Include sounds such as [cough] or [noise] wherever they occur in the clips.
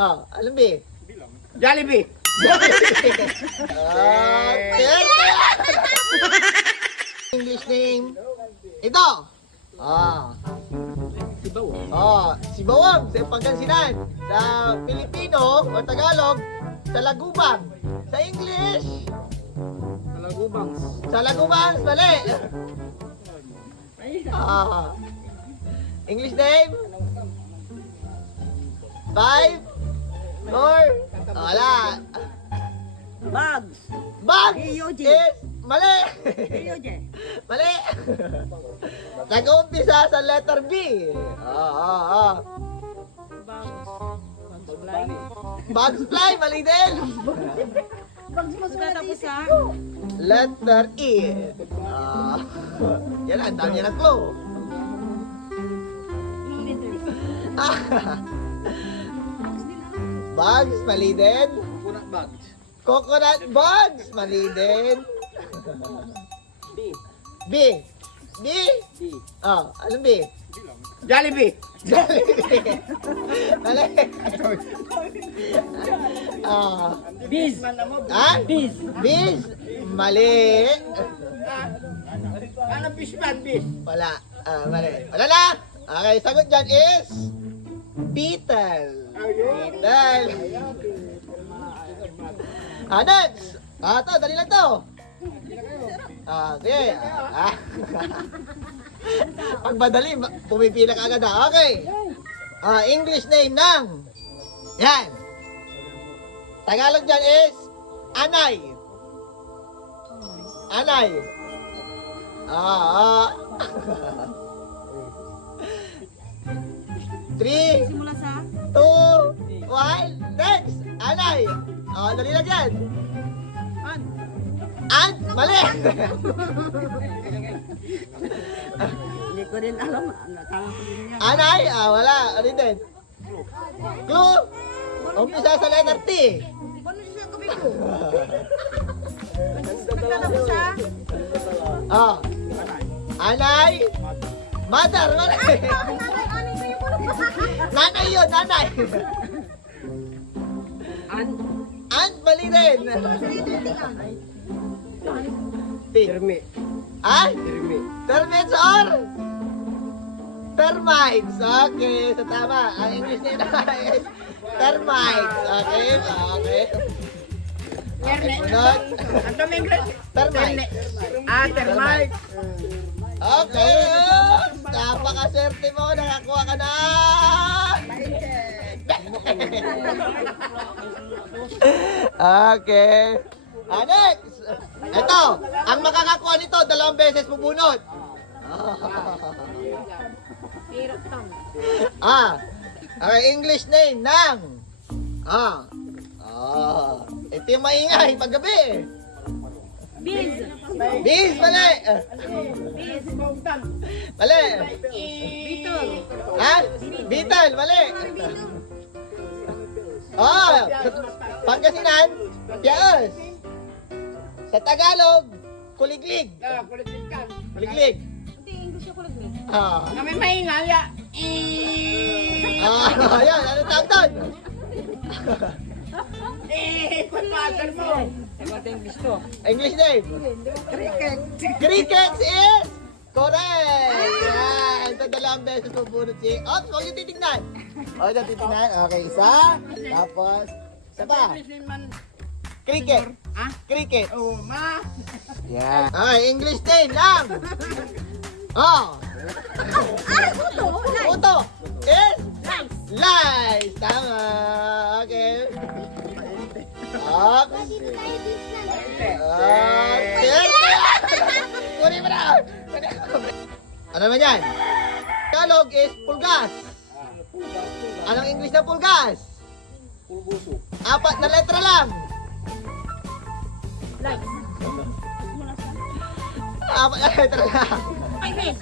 Oh, alam ba? Jollibee. Okay. English name. Ito. Ah. Sibaw. Oh, si Bawang sa Pangasinan. Sa Filipino o Tagalog, sa Lagubang. Sa English, Talagubang. sa Lagubang, mali. Ah. English name? Five? Ah, Wala. Bugs. Bag Yoji. is mali. Yoje. mali. Nag-uumpisa sa letter B. Ah, ah, ah. Bugs. Bugs fly. Bugs fly, mali din. Bugs mo tapos sa Letter E. Ah. yan, ang dami ng clue. Letters? Ah. Bugs, mali din. Coconut bags. Coconut bugs, mali din. B. B. B. B. Ah, anong B? Jollibee. Mali. [laughs] Ah. Biz. Ah? Biz. Biz. Mali. Ano fishman, fish? Wala. Ah, mali. Wala na. Okay, sagot dyan is beetle. Beetle. Ah, next. Ah, to, dali lang to. Ah, sige. Ah. [laughs] Pag madali, ma- pumipila ka agad ah. Okay. Ah, English name ng. Yan. Tagalog dyan is Anay. Anay. Ah, ah. [laughs] Three, Simula sa two, one, next. Anay. Ah, dali lang yan. An. Ant, mali. [laughs] Hindi ko rin alam. Nakala ko din yan. Anay, ah, wala. Ano din? Clue. Umpisa sa letter T. Ano siya kabi ko? Nagtatapos sa Ah. Anay. Mother, mali. nanay yun, nanay. An. Ant, mali din. T. Termi. Ah? Termi. Termites or? Termites. Okay, so tama. Ang English nila is termites. Okay, okay. Okay, sunod. Ang English. Termites. Ah, termite. Okay. Napakaserte mo. Nakakuha ka na. Okay. Ah, next. Ito. Ang makakakuha nito, dalawang beses bubunot. ah. Okay, English name ng. Ah. Ah. Ito yung maingay paggabi. Biz. Bis, mali. Biz. Mali. Beetle. Ha? Beetle, mali. Oh, sa Pangasinan, yes. Sa Tagalog, kuliglig. Ah, ikan. Kuliglig. Hindi, English yung kulag ni. Ah. Kami maingay, ya. Eh. Ah, [laughs] ayan, ano tawag doon? [laughs] Eh, pagpasal mo. English name? Cricket. Crickets is correct! Yan! Ito dalawang beses pupulot si... Ops, huwag yung titignan! O, ito titignan. Okay, isa. Tapos, isa pa. Cricket. Ah? Cricket. Oh, ma. Yan. Okay, English name lang. Oh, Ah. Nice. Uto is Nice. lies. Tama. Okay. Ops. Okay. Ano naman yan? Tagalog is pulgas. Anong English na pulgas? Pulbuso. Apat na letra lang. Sa Apat na letra lang. Biz.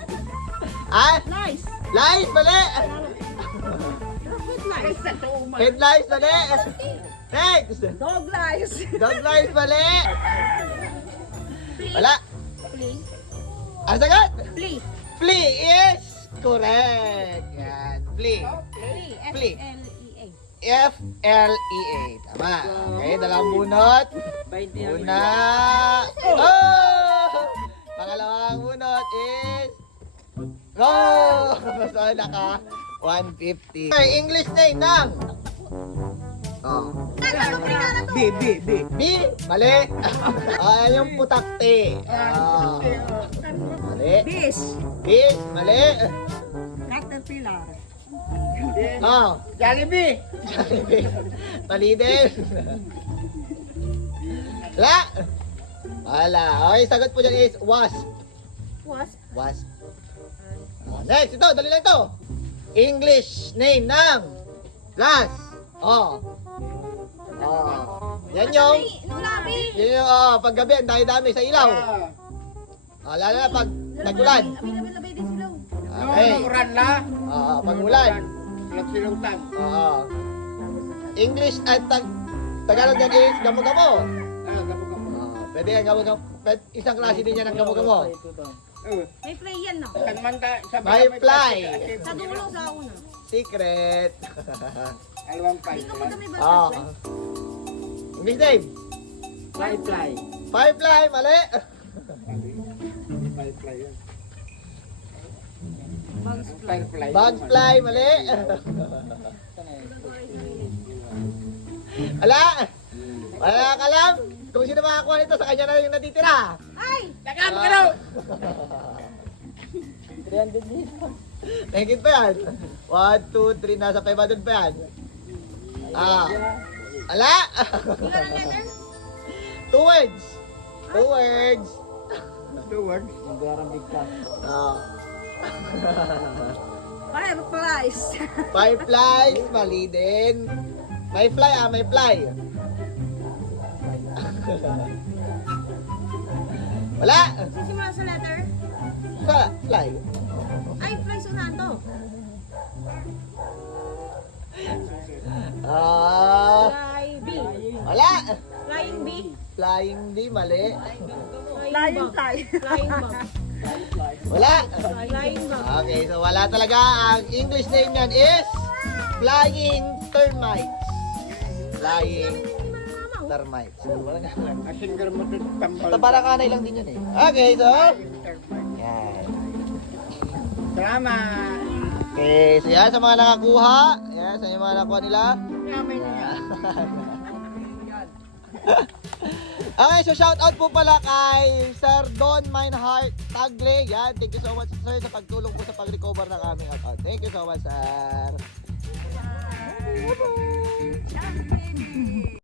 Ah? Nice. Lies, mali. Good nice. Head lies, mali. Next. Dog lies. Dog lies, mali. Wala. Flea. Ang sagot? Flea. Flea is correct. Yan. Flea. Flea. Flea. F-L-E-A. F-L-E-A. Tama. Okay, dalawang bunot. 20 ang Una. Oh! Pangalawang bunot is... Go! [laughs] So, naka 150. Okay, English name ng... Oh. B, B, B. B, mali. [laughs] Ah, yung putakte. Ah. Mali. Fish. Fish, mali. Caterpillar. Oh. Jollibee. Mali din. Wala. Wala. Okay, sagot po dyan is wasp. Was? Wasp. Oh, next, ito, dali lang ito. English name ng last. Oh. Oh. Yan yung, Labi! yan yung, oh, paggabi, ang dami-dami sa ilaw. Ah. Oh, lalo na pag nagulan. Labi-labi din sila. No, Okay. uran la. Oo, pag ulan. Ulan silutan. Oo. English at tag Tagalog yan is gamo-gamo. Ah, gabo-gabo. Oo, pwede yan gamo-gamo. Pwede, isang klase din yan ng gamo-gamo. Oh, May fly yan, no? kan man ta sa May fly. Sa dulo, sa una. Secret. [laughs] Alawang fly. Ikaw madami ba? Oo. English name. Fly, fly. Firefly, mali. Fly, fly yan. Fly, fly. Bugfly, mali. Ala. Wala ka alam. Kung sino makakuha nito, sa kanya na yung natitira. Ay! Tagam ka daw. 300 dito. Mahigit pa yan. 1, 2, 3, nasa 500 pa yan. Ah. Ala! [laughs] Two words. Two words. Two words. Ah. [laughs] Fireflies. [laughs] Fireflies, mali din. May fly ah, may fly. Wala. Sisimula sa letter? Sa fly. Ay, fly sunahan to. Ah. B. Wala. Flying B. Flying di, mali. Flying bug. fly. Flying bug. Wala. Flying bug. Okay, so wala talaga. Ang English name niyan is Flying Termites. Flying Termites. Wala nga. Asin ka ito tambal. Tabarang kanay lang din yun eh. Okay, so. Yan. Salamat. Okay, so yan sa mga nakakuha. Yan, sa mga nakakuha nila. Yaman niya. [laughs] [laughs] Okay, so shout out po pala kay Sir Don Mineheart Tagle. Yan, thank you so much sir sa pagtulong po sa pag-recover ng aming account. Thank you so much sir.